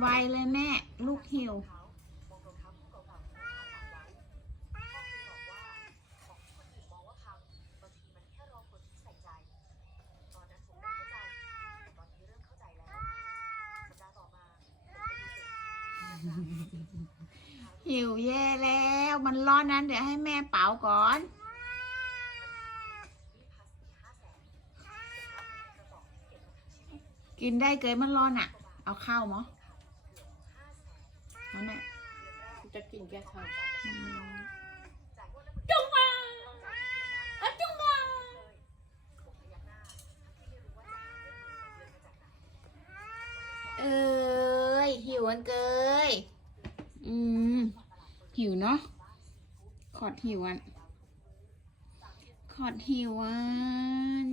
ไวๆเลยแม่ลูกหิวหิวแย่แล้วมันร้อนนั้นเดี๋ยวให้แม่เป่าก่อนกินได้เกยมันร้อนอ่ะเอาข้าวมั้งเอาแม่จะกินแก้ข้าวจุ๊งมาจุ๊งมาเอ้ยหิวอันเกยหิวเนาะขอดหิวอันขอดหิวอัน